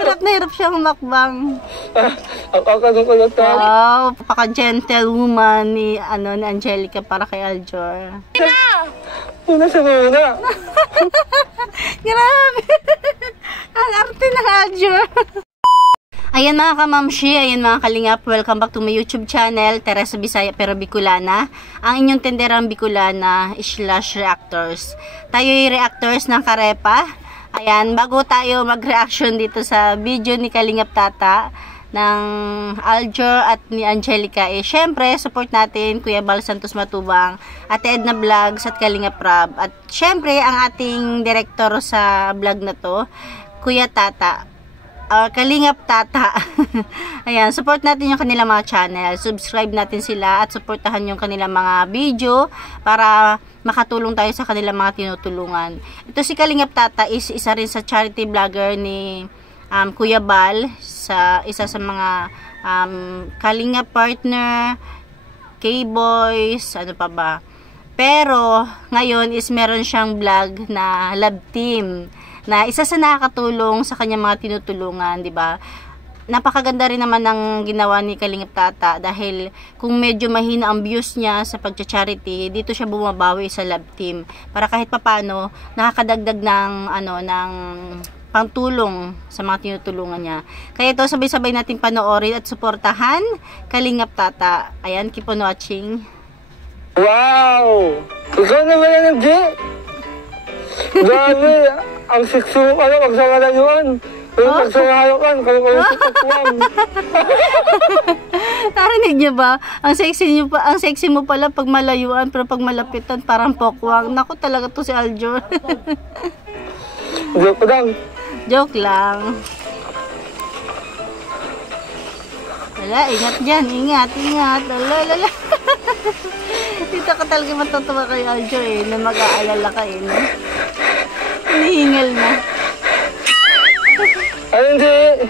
Hirap na hirap siya humakbang. Ang ko lang tayo. Wow, paka-gentlewoman ni Angelica para kay Aljor. Una sa muna. Grabe. Ang arte ng Aljor. Ayan mga kamamshi, ayan mga kalingap, welcome back to my YouTube channel, Teresa Bisaya pero Bicolana. Ang inyong tenderang Bicolana / reactors. Tayo'y reactors ng Karepa. Ayan, bago tayo mag-reaction dito sa video ni Kalingap Tata ng Aljor at ni Angelica, syempre, support natin Kuya Bal Santos Matubang, Ate Edna Vlogs at Kalingap Rab. At syempre, ang ating director sa vlog na to, Kuya Tata. Kalingap Tata. Ayan, support natin yung kanilang mga channel. Subscribe natin sila at supportahan yung kanilang mga video para makatulong tayo sa kanilang mga tinutulungan. Ito si Kalingap Tata is isa rin sa charity vlogger ni Kuya Bal, isa sa mga Kalingap partner, K-Boys, ano pa ba. Pero ngayon is meron siyang vlog na Love Team, na isa sa nakakatulong sa kanyang mga tinutulungan, di ba? Napakaganda rin naman ng ginawa ni Kalingap Tata dahil kung medyo mahina ang views niya sa pagcha-charity, dito siya bumabawi sa Love Team para kahit papano nakakadagdag ng ng pangtulong sa mga tinutulungan niya. Kaya ito, sabay-sabay natin panoorin at suportahan Kalingap Tata. Ayan, keep on watching. Wow! Ikaw na ba yan, MJ? Grabe! Ang sexy mo pala, magsama na yun. Pero magsama kan, kayo tutukwang. Narinig niyo ba? Ang sexy mo pala pag malayuan, pero pag malapitan parang pokwang. Naku, talaga to si Aljor. Joke lang. Joke lang. Wala, ingat dyan. Ingat. Lala. Dito ka talaga matutuwa kay Aljor na mag-aalala ka no? Hinihingal na. Angie.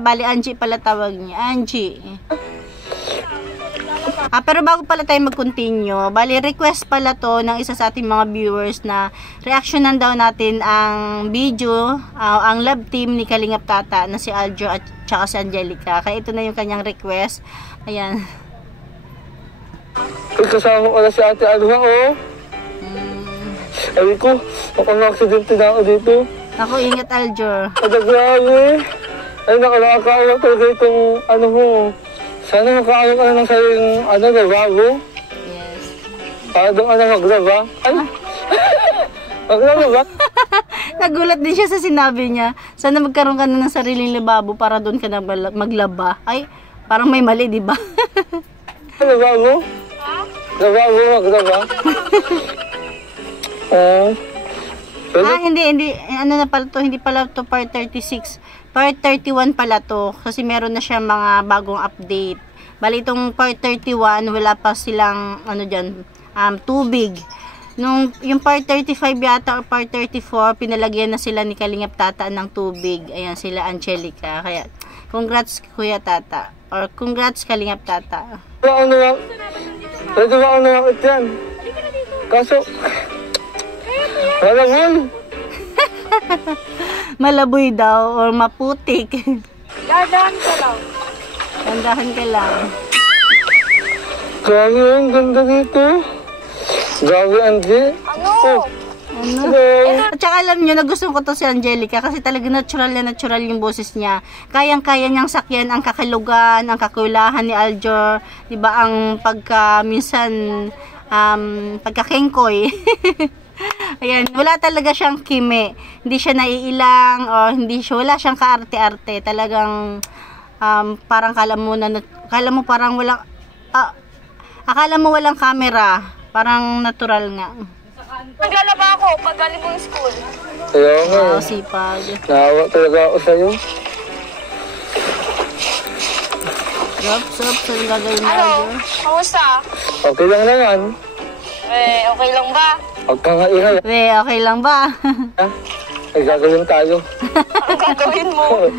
Bali Angie pala tawag niya. Angie. Pero bago pala tayo mag-continue, bali request pala to ng isa sa ating mga viewers na reactionan daw natin ang video, ang Love Team ni Kalingap Tata na si Aljor at saka si Angelica. Kaya ito na yung kanyang request. Ayan. Kasama ko na si Ate Alwa, Ay ko, makang-aksidente na ako dito. Ako, ingat Aljor. Grabe. Ay, nakalakaawa talaga itong Sana makaawa ka na ng sariling bago. Yes. Para doon maglaba. Ay! Maglaba ba? Nagulat din siya sa sinabi niya. Sana magkaroon ka na ng sariling lababo para doon ka na maglaba. Ay, parang may mali, di ba? Lababo? Lababo, maglaba? Hindi. Ano na pala to? Hindi pala to part 36. Part 31 pala to. Kasi meron na siya mga bagong update. Bali itong part 31, wala pa silang, tubig. Yung part 35 yata or part 34, pinalagyan na sila ni Kalingap Tata ng tubig. Ayan, sila Angelica. Kaya, congrats Kuya Tata. Or congrats Kalingap Tata. Pwede ba ako nakakit yan? Kaso, malaboy. Malaboy daw or maputik. Dandahan ka lang. Dandahan ka lang. Grabe yung ganda dito. Grabe, Angie. Ano? At saka alam nyo, nagustuhan ko to si Angelica kasi talaga natural yung boses niya. Kayang-kaya niyang sakyan ang kakilugan, ang kakulahan ni Aljor. Diba, ang pagkakengkoy. Ayan, wala talaga siyang kime. Hindi siya naiilang o wala siyang kaarte-arte. Talagang parang akala mo walang camera. Parang natural nga. Naglalaba ako pag galing mo ng school. Kaya nga. Sipag. Naawa talaga ako sa'yo. Sops, ang gagawin mo. Ano? Kamusta? Okay lang naman. Okay lang ba? Huwag kang haingay. Okay lang ba? Ay, gagawin tayo. Ang gagawin mo?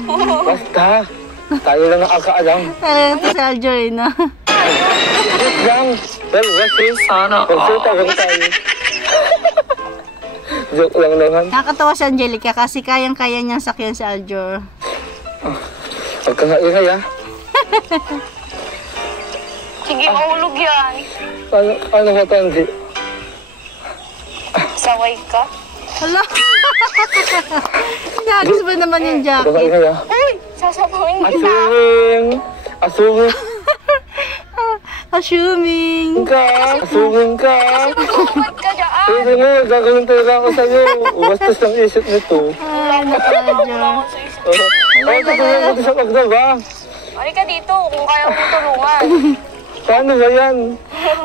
Basta. Tayo lang nakakaalam. Talagang to si Aljor, no? Wait lang. Well, kasi. Sana Magsutawan tayo. Joke lang naman. Nakakatawa si Angelica kasi kayang-kaya niyang sakyan si Aljur. Huwag kang haingay ha. Sige, mahulog yan. Paano ka, Tanji? Saway ka. Hala! Nagis ba naman yung Huwag kang jacket? haingay ha. Uy, sasabawin kita. Asuming! Asuming Assuming! ka! Asuming ka! Ba't ka dyan? Pwede mo, gagawin talaga ako sa'yo. Bastos ng isip nito. Ay, naku, Aljur. Ay, tutulungan ko sa pagdaba. Ay ka dito kung kaya mo tulungan. Paano ba yan?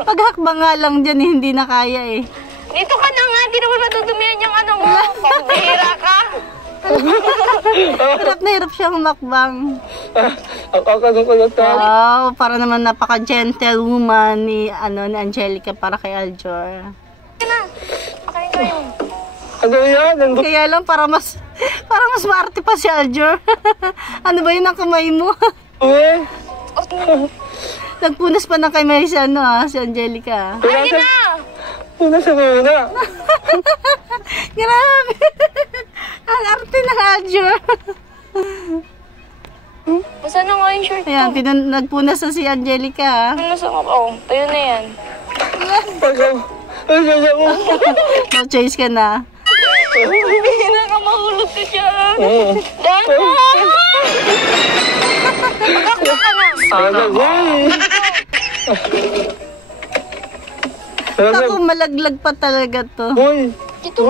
Paghakbang nga lang dyan, hindi na kaya eh. Dito ka na nga, di naman matutumihan yung ano mo. Pambihira ka. Hirap na hirap siyang makbang. Ang kakano ko na tayo. Wow, para naman napaka-gentle woman ni Angelica para kay Aljur. Pakain ka yun. Ano yan? Kaya lang para mas maarte pa si Aljur. Ano ba yun ang kamay mo? Eh? Nagpunas pa ng kamay si si Angelica. Ay na! Una sa muna. Grabe. Ang arte ng Aljur. Basta na nga yung shirt ko. Ayan, nagpunas na si Angelica. Ano sa oh, tayo na yan. No choice ka na. Hindi na mahulog ka dyan. Dana! Magkakta ka na. Sana Ako, malaglag pa talaga to. Uy! Dito.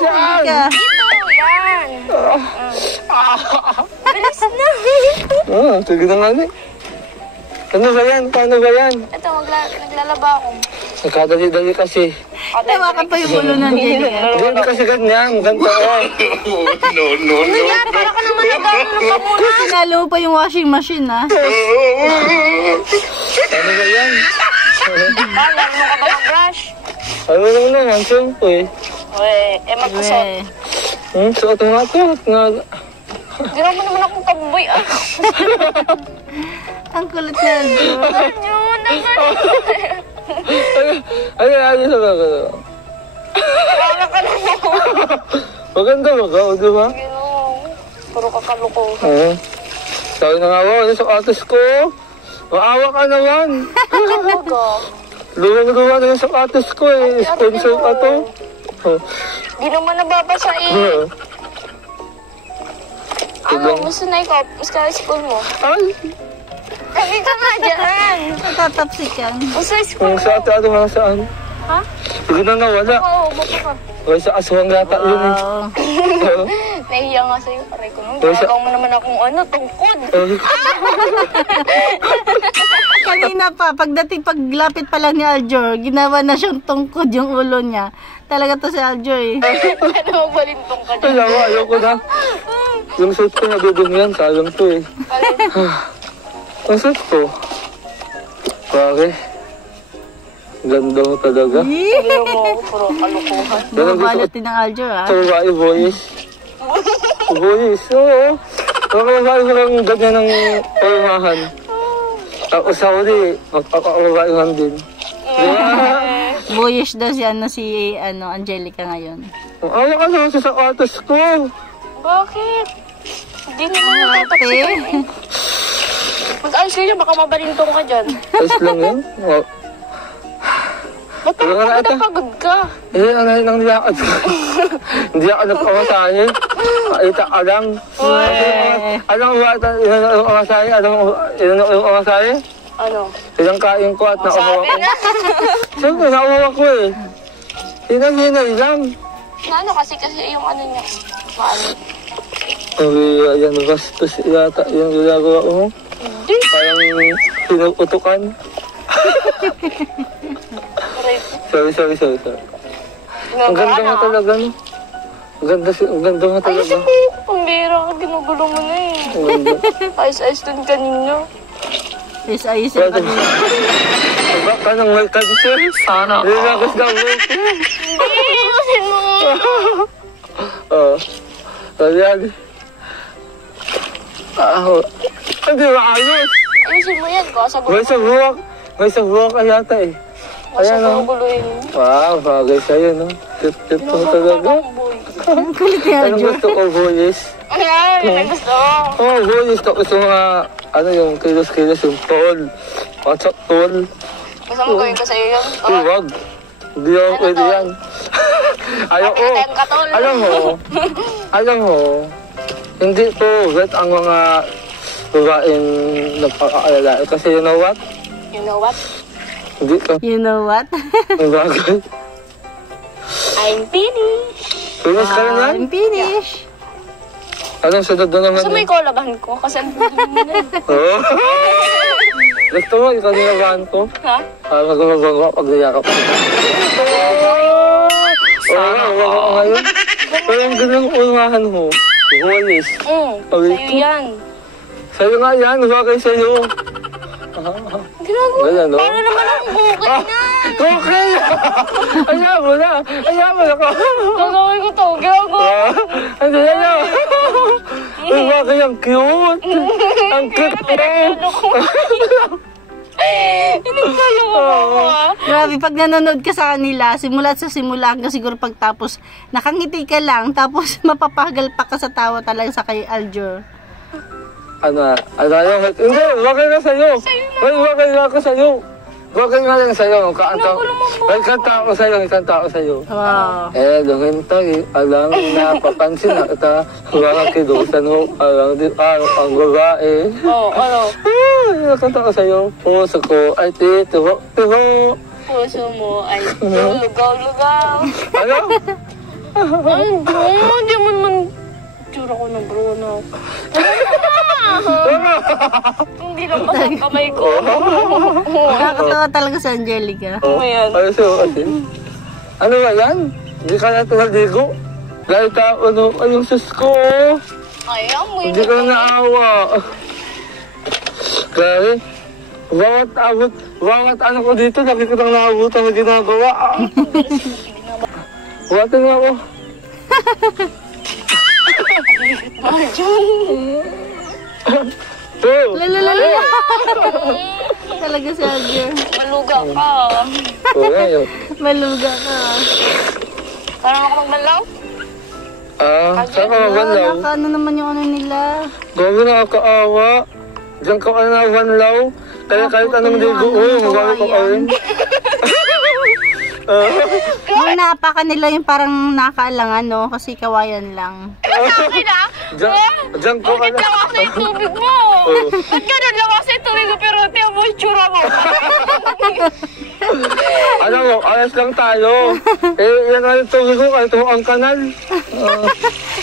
Saan? Ka. Dito, yan. Bilis na. Sige na nga eh. Ano ba yan? Paano ba yan? Ito, naglalaba ako. Nagkadali-dali kasi. Tawakan pa yung ulo ng Angelica. Hindi kasi ganyan. Ganto oh. Ano yan? Para ka naman nagano ng pamunas. Sinalo mo pa yung washing machine, ha? Ano ba yan? Marunong ka ba mag-brush? Ano naman naman? Siyempre. Uy, magkusot. Suot nga ito. Ginawa mo naman akong tomboy. Ang kulit na Aljur. Ganyan, Ano sa mga? Wala ka na mo. Maganda ba ka? O diba? Puro kakalukuhan. Oo. Sabi na nga ano sa atos ko. Maawa ka naman. Luwang-luwa na yung sa atos ko eh. Sponsor ka to. Di naman nababasa eh. Ano, gusto na ikaw? Mas ka school mo? Ay! Kami ka nga dyan. Natatapsik yan. Gusto school Kung mo? sa ate mga saan? Ha? Sige na nawala. Oo, baka ka. Ay sa aswang yata yun eh. Wow. Nahiya nga sa'yo, paray ko nung. Uy, sa- Gagawa mo naman akong tungkod. Kanina pa, paglapit pa lang ni Aljur, ginawa na siyang tungkod yung ulo niya. Talaga to si Aljur eh. Ano, magbalintong ka Ay, dyan. ayoko na. Yung suit ko nabibig yan, sayang to eh. Ang suit ko. Pare. Ganda mo talaga. Ano mo ako, puro kalukuhan. Bumabalot din ng Aljur, ha? Sa babae, boys. Boys, oo. Mga babae ko lang ganyan ng pamahan. Tapos ako di, magpapakababae lang din. Boyish daw si Angelica ngayon. Awa ka naman sa sapatos ko. Bakit? Hindi naman natatapos Ate, eh. Mag-ayos ka dyan, baka mabalintong ka dyan. Ayos lang yun. Ba't parang napagod ka? Eh, ang lahat ng nilakad ko. Hindi ako nagpamasahe. Kaita ka lang. Alam mo ba, ilan ang pamasahe? Alam mo, ilan ang pamasahe? Ano? Ilang kain ko at nauhawa Sabi ko. na. Siyempre, nauhawa ko eh. Hinay lang. Na ano kasi yung ano niya. Maano? Ay, ayan, bastos yata yung ginagawa ko. Hindi. Parang pinuputukan. Sorry. Ang ganda nga talaga, no? Ang ganda nga talaga. Ang bira ka, ginugulo mo na eh. Ang ganda. Ayos-ayos din kanina. ayos yung kanina. Aba ka nang may cancer. Sana Nilagos na mo. Hindi, ayusin mo. Oo. Ayan. Hindi maayos. Ayusin mo yan ko. Sa May sabuak. May sabuak ka yata eh. Ayan o. guluhin mo. Wow, bagay sa'yo no. Tip-tip mo talaga. Ang kulit ni Anong Aljo. gusto ko, boys? Ayan, yun ang gusto ko. Oh, boys. Tapos yung mga, ano yung kilos-kilos yung tol. What's up, tol? Gusto mo gawin ko sa'yo yun? Uy, wag. Hindi ako pwede tol? yan. Ayaw ko. Pakita ka, tol. Alam mo, hindi po vet ang mga babaeng nagpakaalala. Kasi you know what? You know what? Hindi ka You know what? ang bagay. I'm finished. Finish ka na yan? I'm finished. Anong sunod na naman? Gusto mo ikolabahan ko? Kasi ang dumi mo na. Oh. Gusto mo, ikaw nilabahan ko? Ha? Magmabangwa pag niyakap ko. Oo, ngayon. Pero ang gandang unahan mo. Walis. Sa'yo yan. Sa'yo nga yan, bagay sa'yo. Ginagawa. Ganyan, no? Paano naman ang bukay na? Okay! Ayaw mo na! Ayaw mo na ko! Gagawin ko to. Ginagawa. Ano yan na? Ay, bagay ang cute! Ang cute mo! Hindi kayo makawa. Grabe, pag nanonood ka sa kanila, simula sa simula hanggang siguro pagtapos, nakangiti ka lang, tapos mapapagal pa ka sa tawa talaga sa kay Aljo. Ano yan? Hindi, bagay na sa'yo! Ay, bagay na ako sa'yo! Bagay nga lang sa'yo, kanta ko. Ay, kanta ako sa'yo, kanta ako sa'yo. Wow. Dungin tayo, alang napapansin na ita, mga kidusan mo, alang di, ang babae. Oo, ano? Kanta ko sa'yo, puso ko ay tituho, tuho. Puso mo ay lugaw-lugaw. Ano? Ay, bro, hindi mo naman tsura ko ng Bruno. Hindi lang basta ang kamay ko. Nakakatawa talaga si Angelica. Ano yan? Ano sa'yo kasi? Ano ba yan? Hindi ka na tumaligo? Dahil ano, ayong sus ko. Ay, amoy Hindi ka na naawa. Grabe. Bawat ano ko dito, lagi ko nang naabutan na ginagawa. Buhatin nga ako. Lalalala. Talaga si Aljo. Maluga ka. Okay. Maluga ka. Parang ako magbanlaw? Saan ka mabanlaw? Ano naman yung ano nila? Gabi nakakaawa. Diyan ka na banlaw. Kaya kahit anong ligo, magawa ko awin. Yung napaka nila yung parang nakaalangan, no? Kasi kawayan lang. Akin na? Diyan ko ka Bakit na. lawas na yung tubig mo? Ba't ganun lawas na yung tubig mo pero tiyan mo yung tsura mo? Alam mo, ayos lang tayo. Yan nga yung tubig ko, kahit ang kanal.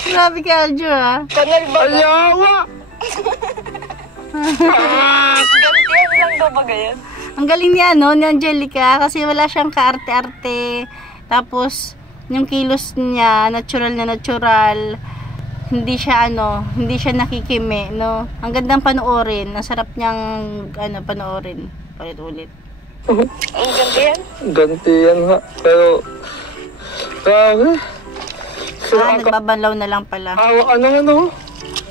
Grabe ka, Aljo, ha? Kanal ba? Ayawa! Gantiyan lang daw ba ganyan? Ang galing niya, no? Ni Angelica. Kasi wala siyang kaarte-arte. Tapos, yung kilos niya, natural na natural. Hindi siya, hindi siya nakikime, no? Ang gandang panoorin. Ang sarap niyang, panoorin. Ulit-ulit. Ang gantiyan? Gantiyan nga. Pero, grabe. Nagbabanlaw na lang pala. Ano?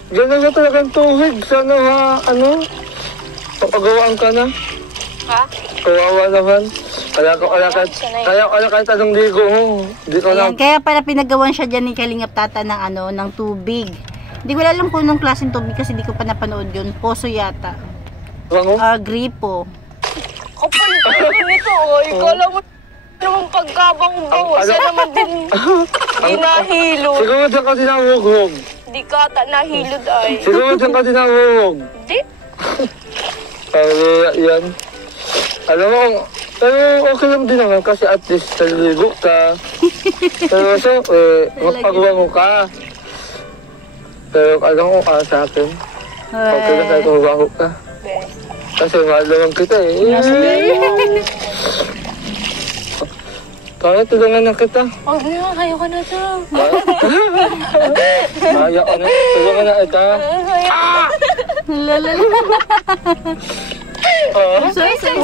Ganun na talagang tubig. Sana papagawaan ka na. Ha? Kawawa naman. Kaya kahit anong ligo mo. Di ko Ayan, lang. kaya pala pinagawan siya dyan ni Kalingap Tata ng tubig. Hindi ko alam kung anong klaseng tubig kasi di ko pa napanood yun. Poso yata. Bango? Gripo. Kapal ka nito. Ikaw lang mo naman pagkabang bawas. Yan naman din ginahilod. Siguro dyan ka dinawugwog. Di ka ata nahilod ay. Siguro dyan ka dinawugwog. Di? Yan. Alam mo, pero okay lang din naman kasi at least naliligo ka. Pero so, magpagawa mo ka. Pero alam mo ka sa akin. Okay lang kahit mabaho ka. Kasi mahal naman kita eh. Kaya tulungan na kita. Huwag na, kayo ka na to. Kaya ka na. Tulungan na kita. Lalala. Sorry. Sabi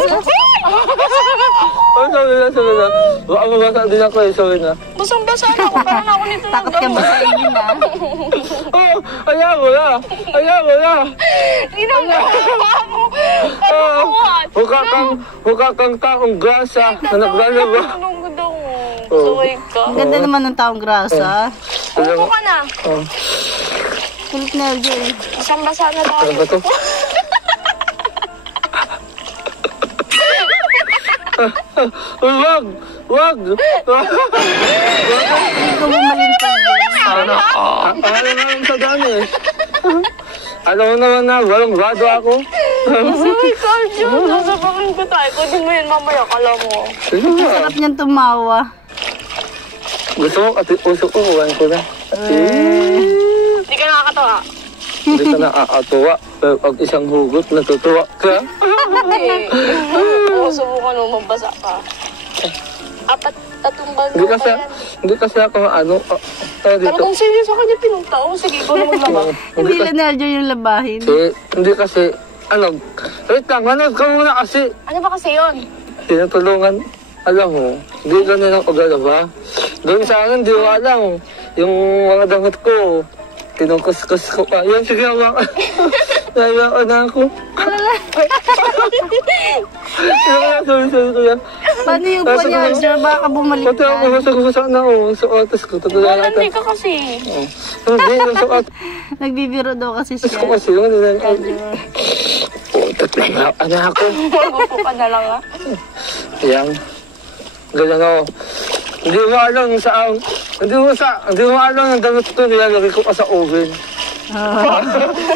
na. Baka mabasa din ako eh. Sabi na. Busang basa na ako. Parang ako nito ng Takot ka ba sa inyo na? Oh, ayaw mo na. Ayaw mo na. Ginagawa mo. Mukha kang taong grasa na naglalaba. Tulong daw. Oh. Suway ka. Ang ganda naman ng taong grasa. Upo ka na. Oh, Kulit na Alger. Isang basa na tayo. ano ba to? Uy, wag! Wag! Hindi ko bumalintang yan. Ano naman sa dami eh. Alam mo naman na, walang grado ako. Suway ka, John. Nasabakin ko tayo. Kunin mo yun mamaya. Kala mo. Sige nga. Sarap niyang tumawa. Gusto mo, at uso ko, kuhain ko na. Hindi ka nakakatawa. Hindi ka nakakatuwa. Pero pag isang hugot, natutuwa ka. Hindi. Subukan mo, mabasa ka. Apat, tatlong bago Hindi kasi ako ano, Pero dito. kung sino sa kanya pinunta, sige, ikaw na maglaba. Hindi lang ni Alger yung labahin. Hindi kasi, wait lang, manood ka muna kasi. Ano ba kasi yun? Tinutulungan, alam mo, hindi ganun ang paglalaba. Doon sa akin, di ko alam. Yung mga damit ko, kinukuskus ko pa. Yan, sige, hawakan. Naiwakan na ako. Sorry, kuya. Paano yung po niya Alger? Baka Pati ako, bumaliktad. masagusan na ako sa otis ko. Hindi ka kasi. Hindi, sa otis Nagbibiro daw kasi siya. ko kasi yun. Alger. Ano ako? Magupo ka na lang, ha? Yan. Ganyan ako. Hindi mo alam ang damit ko, nilalagay ko pa sa oven.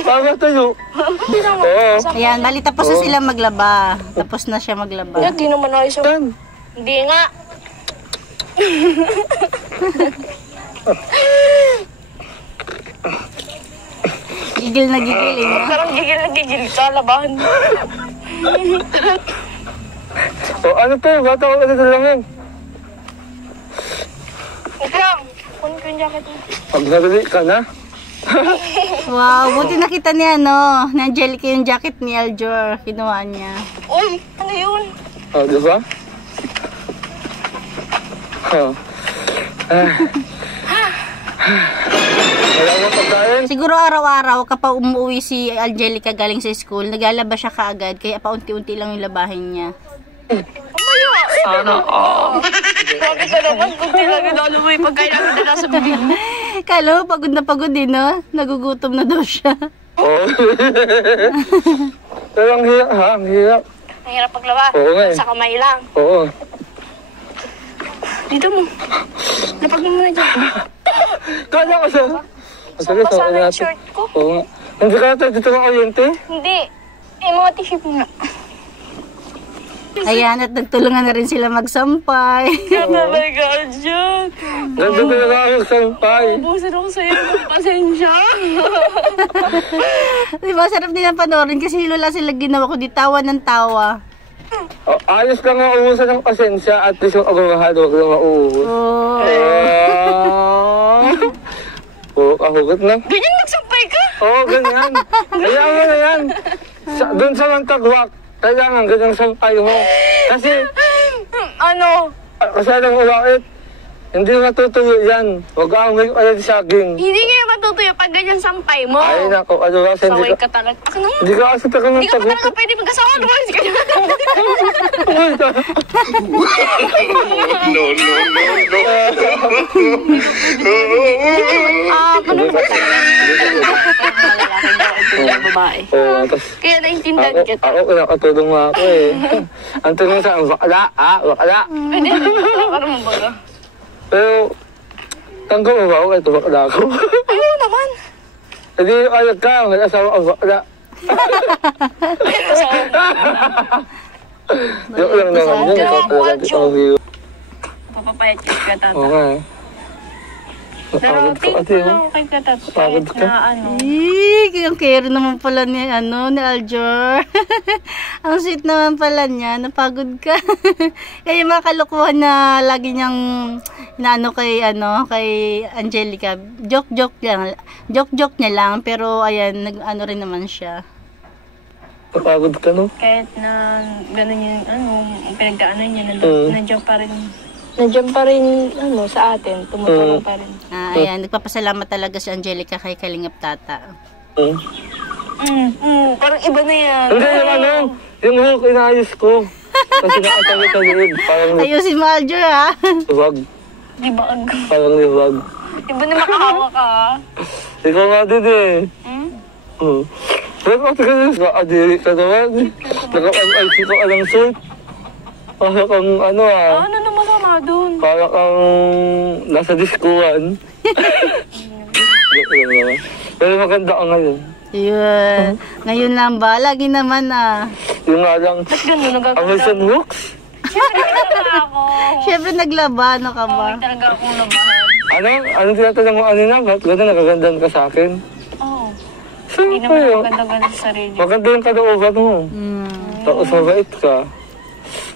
Para tayo. Oo. Ayan, bali tapos na sila maglaba. Tapos na siya maglaba. Hindi naman ayos yung... Yan. Hindi nga. Gigil na gigil eh. Parang gigil na gigil ka, labahan. O ano to? Bata ko ulit lang. Ito lang. Kunin ko yung jacket mo. Pag nabili ka na. Wow, buti nakita ni ni Angelica yung jacket ni Alger. Kinuha niya. Uy, ano yun? O, di ba? O. Wala mo pagkain? Siguro araw-araw kapag umuwi si Angelica galing sa school, naglalaba siya kaagad. Kaya paunti-unti lang yung labahin niya. Sana Grabe ka naman kung talaga nalumoy pagkain namin na nasa bibig mo. Kala mo, pagod na pagod din, no? Nagugutom na daw siya. Oo. Pero ang hirap ha, ang hirap. Ang hirap paglaba. Oo nga eh. Sa kamay lang. Oo. Dito mo. Lapag mo muna dyan. Kaya ko siya. Saan ba sana yung shirt ko? Oo nga. Hindi ka natin dito ng kuryente? Hindi. Eh, mga t-shirt mo nga. Ayan, at nagtulungan na rin sila magsampay. Talaga dyan. Ganda talaga ako sampay. Ubusin ako sa'yo ng pasensya. Diba, sarap nilang panoorin kasi lula sila ginawa ko di tawa ng tawa. Oh, ayos lang nga umusan ng pasensya at least yung agawahado, huwag lang mauubos. Oh. Oo, kahugot na. Ganyan magsampay ka? Oo, ganyan. Kaya mo na yan. Doon sa Mantagwak, kailangan ganyang sampay mo. Kasi, Ano? kasi alam mo bakit? Hindi matutuyo yan. Huwag kang may alag saging. Hindi kayo matutuyo pag ganyan sampay mo. Ay, nako, ano kasi Saway hindi ka ka... talaga. Ano? Hindi ka kasi taga Hindi ka pa Mantagwak. talaga pwede mag-asawa. Lumalis ka na. Ano ba sa babae? Oo, tapos... Kaya naintindihan kita. Ako, kinakatulong mo ako eh. Ang tanong sa bakla, bakla. Hindi, wala ka naman baga. Pero, tanggap mo ba ako kahit bakla ako? Ayaw naman. Hindi ayag ka, may asawa ang bakla. Joke lang naman yun, ikaw talaga di ako biro. Papapayat yung kata. Oo nga eh. Pero Napagod ka tingin kasi, ko no? lang kay kata. Pagod ka? Na ano. Ang care naman pala ni Alger. Ang sweet naman pala niya, napagod ka. Kaya yung mga kalukuhan na lagi niyang inaano kay Angelica. Joke niya lang, pero ayan, nag-ano rin naman siya. Napagod ka, no? Kahit na gano'n yung pinagdaanan niya, nandiyan pa rin. Nandiyan pa rin, sa atin. Tumutulong pa rin. Ayan, nagpapasalamat talaga si Angelica kay Kalingap Tata. Parang iba na yan. Hindi, yung hook, inaayos ko. Kasi nakatawid-tawid. Parang Ayusin mo, Aljur, ha? liwag. Di ba? Parang liwag. Iba na makahawa ka. Ikaw nga din eh. Pero kasi nakadiri ka naman. Naka-MIC ko alang suit. Para kang Ano na masama dun? para kang nasa diskuan. Joke lang naman. Pero maganda ka ngayon. Yun. Ngayon lang ba? Lagi naman, Yung nga lang, Ba't gano'n? Nagaganda Amazon hooks? talaga ako. Siyempre naglaba, ano ka ba? May talaga akong labahan. Anong tinatanong mo kanina? Ba't gano'n nagagandaan ka sa akin? Oo. Hindi Siyempre, naman maganda-ganda sa sarili. maganda yung kalooban mo. Tapos mabait ka.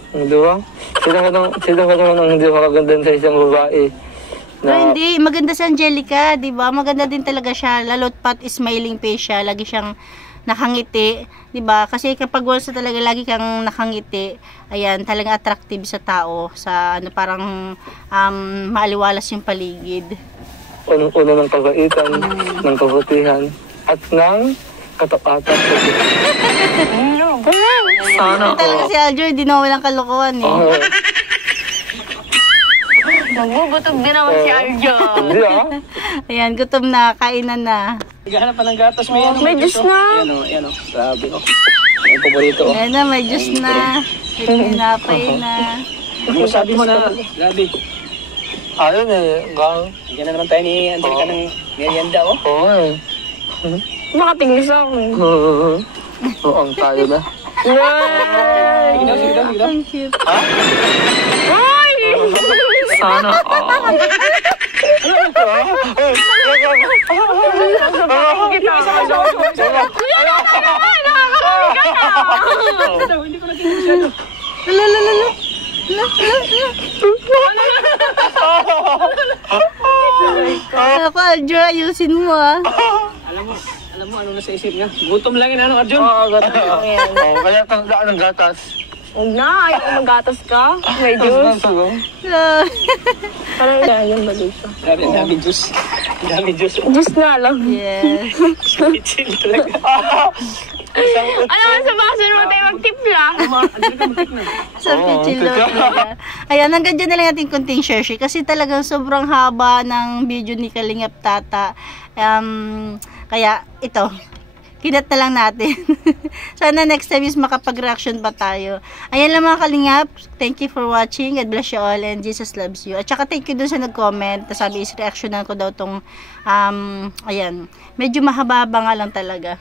Di ba? Sila ka naman ang hindi makagandaan sa isang babae. Pero hindi, maganda si Angelica, di ba? Maganda din talaga siya. Lalo't pat smiling face siya. Lagi siyang nakangiti, di ba? Kasi kapag once talaga lagi kang nakangiti, ayan, talagang attractive sa tao. Sa parang maaliwalas yung paligid. Unang-una ng kabaitan, ng kabutihan, at ng katapatan. Sana Talaga si Aljur, hindi na walang kalokohan eh. Nagbubutog din naman si Arjo. Hindi Ayan, gutom na, kainan na. Naghahanap pa ng gatas, may Diyos na. Yan o. Grabe o. Yung paborito o. Ayan na, may juice na. May tinapay na. Ano sabi mo na, grabe. Ayun eh, gang. Bigyan na naman tayo ni Angelica ng merienda o. Oo eh. Nakatingis ako. Oo, ang tayo na. Sige daw, sige daw, sige daw. Ang cute. Sana Hindi ko natin masyado. Ako, Aljur, ayusin mo Alam mo ano nasa isip niya? Gutom lang yun, Arjun? kaya tanggaan ng gatas. Huwag na, ayaw ko magatas ka. May juice. Parang yan ba dito? Grabe, ang dami juice. Ang dami juice. Juice na lang. Yes. Chill talaga. Ano man sa baso mo tayo magtimpla? Angelica, matik na. Sa pichil daw talaga. Ayan, hanggang dyan na lang natin kunting share. Kasi talagang sobrang haba ng video ni Kalingap Tata. Kaya, ito. Kinat na lang natin. Sana next time is makapag-reaction pa tayo. Ayan lang mga Kalingap. Thank you for watching. God bless you all and Jesus loves you. At saka thank you dun sa nag-comment. Sabi is reactionan ko daw tong ayan. Medyo mahaba-haba nga lang talaga.